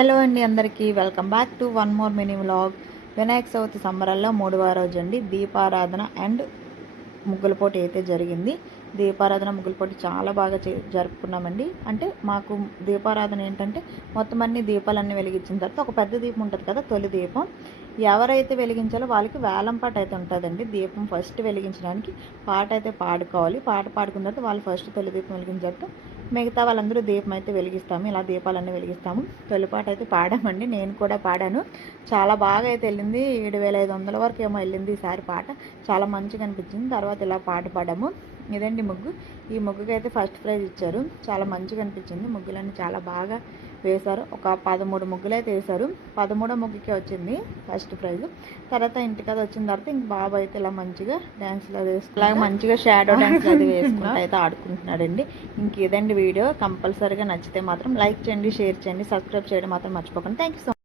Hello అండి అందరికీ welcome back to one more mini vlog. Vinayaka Chavithi సంబరాల్లో 3వ రోజు అండి. దీపారాధన అండ్ ముగ్గుల పోటీ అయితే జరిగింది. దీపారాధన ముగ్గుల పోటీ చాలా బాగా జరుపుకున్నామండి. అంటే మాకు దీపారాధన ఏంటంటే మొత్తం అన్ని దీపాలన్నీ వెలిగించిన తర్వాత ఒక పెద్ద దీపం ఉంటుంది కదా, తొలి దీపం ఎవరైతే వెలిగించాలో వాళ్ళకి వేలం పాట అయితే ఉంటుందండి. దీపం ఫస్ట్ వెలిగించడానికి పాట అయితే పాడుకోవాలి. పాట పాడుకున్న తర్వాత వాళ్ళు ఫస్ట్ తొలి దీపం వెలిగించిన తర్వాత మిగతా వాళ్ళందరూ దీపం అయితే వెలిగిస్తాము. ఇలా దీపాలన్నీ వెలిగిస్తాము. తొలిపాట అయితే పాడామండి, నేను కూడా పాడాను. చాలా బాగా అయితే వెళ్ళింది. 7,500 వరకు ఏమో వెళ్ళింది ఈసారి పాట. చాలా మంచిగా అనిపించింది. తర్వాత ఇలా పాట పాడాము. ఇదండి ముగ్గు. ఈ ముగ్గుకి అయితే ఫస్ట్ ప్రైజ్ ఇచ్చారు. చాలా మంచిగా అనిపించింది. ముగ్గులన్నీ చాలా బాగా వేశారు. ఒక 13 ముగ్గులు అయితే వేశారు. 13వ ముగ్గుకే వచ్చింది ఫస్ట్ ప్రైజ్. తర్వాత ఇంటికి అది వచ్చిన తర్వాత ఇంక బాబు అయితే ఇలా మంచిగా డ్యాన్స్లో వేసుకుని మంచిగా షాడో డ్యాన్స్ అది వేసుకుంటూ అయితే ఆడుకుంటున్నాడండి. ఇంక ఇదండి వీడియో. కంపల్సరీగా నచ్చితే మాత్రం లైక్ చేయండి, షేర్ చేయండి, సబ్స్క్రైబ్ చేయడం మాత్రం మర్చిపోకండి. Thank you so much.